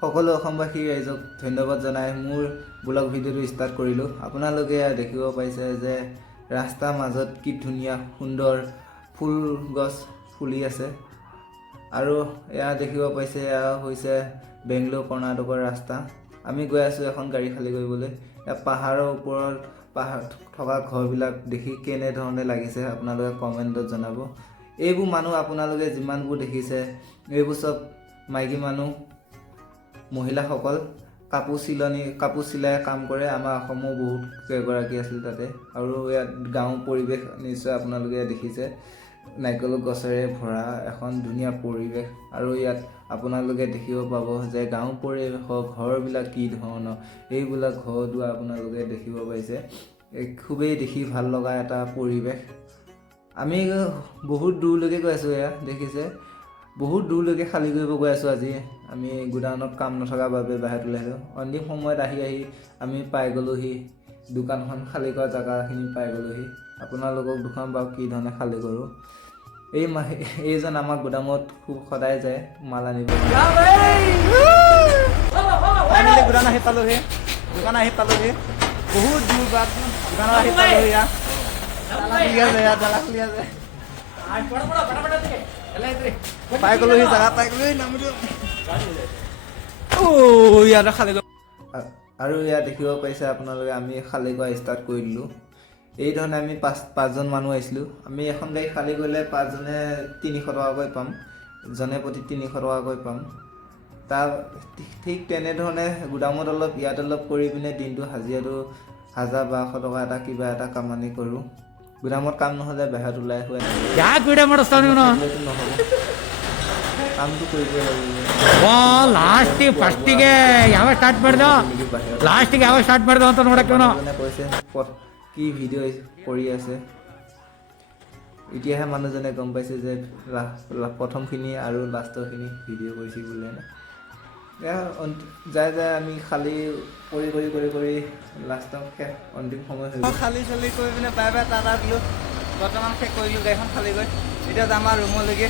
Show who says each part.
Speaker 1: সকলো অসমবাসী ৰাইজক ধন্যবাদ জনাই মোৰ ব্লগ ভিডিঅ'টো ষ্টাৰ্ট কৰিলোঁ। আপোনালোকে দেখিব পাইছে যে ৰাস্তাৰ মাজত কি ধুনীয়া সুন্দৰ ফুল গছ ফুলি আছে। আৰু এয়া দেখিব পাইছে এয়া হৈছে বেংগলোৰ কৰ্ণাটকৰ ৰাস্তা। আমি গৈ আছোঁ এখন গাড়ী খালী কৰিবলৈ। এয়া পাহাৰৰ ওপৰত পাহাৰ থকা ঘৰবিলাক দেখি কেনেধৰণে লাগিছে আপোনালোকে কমেণ্টত জনাব। এইবোৰ মানুহ আপোনালোকে যিমানবোৰ দেখিছে এইবোৰ চব মাইকী মানুহ মহিলাসকল কাপোৰ চিলনি কাপোৰ চিলাই কাম কৰে। আমাৰ অসমৰ বহুত কেইগৰাকী আছিল তাতে। আৰু ইয়াত গাঁও পৰিৱেশ নিশ্চয় আপোনালোকে দেখিছে। নাৰিকল গছেৰে ভৰা এখন ধুনীয়া পৰিৱেশ। আৰু ইয়াত আপোনালোকে দেখিব পাব যে গাঁও পৰিৱেশৰ ঘৰবিলাক কি ধৰণৰ। এইবিলাক ঘৰ দুৱাৰ আপোনালোকে দেখিব এই খুবেই দেখি ভাল লগা এটা পৰিৱেশ। আমি বহুত দূৰলৈকে গৈ আছোঁ এয়া দেখিছে। বহুত দূৰলৈকে খালী কৰিব গৈ আছোঁ আজি। আমি গোডাউনত কাম নথকাৰ বাবে বাহিৰত ওলাই আহিলোঁ। অন্তিম সময়ত আহি আহি আমি পাই গ'লোহি। দোকানখন খালী কৰা জেগাখিনি পাই গ'লোহি। আপোনালোকক দুখন বাৰু কি ধৰণে খালী কৰোঁ। এই এইজন আমাৰ গোদামত খুব সদায় যায়, মাল আনিব।
Speaker 2: ফাইনেলি আহি পালোহি, দোকান আহি পালোহি। বহুত দূৰ বাট দোকানত আহি পালোহি ইয়াত আছে ইয়াত তালা খুলি আছে। গ'ল
Speaker 1: আৰু ইয়াত দেখিব পাইছে আপোনালোকে আমি খালী কৰা ষ্টাৰ্ট কৰি দিলোঁ এই ধৰণে আমি পাঁচ পাঁচজন মানুহ আহিছিলোঁ আমি এখন গাড়ী খালী কৰিলে পাঁচজনে তিনিশ টকাকৈ পাম জনে প্ৰতি তিনিশ টকাকৈ পাম তাৰ ঠিক তেনেধৰণে গোদামত অলপ ইয়াত অলপ কৰি পিনে দিনটো হাজিৰাটো হাজাৰ বাৰশ টকা এটা কিবা এটা কামানি কৰোঁ গোদামত কাম নহ'লে বাহিৰত ওলাই হোৱা
Speaker 3: ಯಾಕೆ ವಿಡಿಯೋ ಮಾಡಿಸ್ತಾವ ನೀನು
Speaker 1: নহ'ব কামটো কৰিবই লাগিব
Speaker 3: ವಾ ಲಾಸ್ಟಿಗೆ ಫಸ್ಟಿಗೆ ಯಾವಾಗ ಸ್ಟಾರ್ಟ್ ಮಾಡ್ದೋ
Speaker 1: বাহিৰত
Speaker 3: ಲಾಸ್ಟಿಗೆ ಯಾವಾಗ ಸ್ಟಾರ್ಟ್ ಮಾಡ್ದೋ ಅಂತ ನೋಡಕ್ಕೆ ಇವನು
Speaker 1: মানুহজনে কৈছে প- কি ভিডিঅ' কৰি আছে এতিয়াহে মানুহজনে গম পাইছে যে লা- লা- প্ৰথমখিনি আৰু লাষ্টৰখিনি ভিডিঅ' কৰিছিল বোলে যাই যাই আমি খালী কৰি কৰি কৰি কৰি লাষ্টত শেষ অন্তিম সময় হৈ
Speaker 2: খালী চালি কৰি পিনে বাৰে বাৰে টাটা দিলোঁ বৰ্তমান শেষ কৰিলোঁ গাড়ীখন খালী গৈ এতিয়া যাম আৰু ৰুমলৈকে।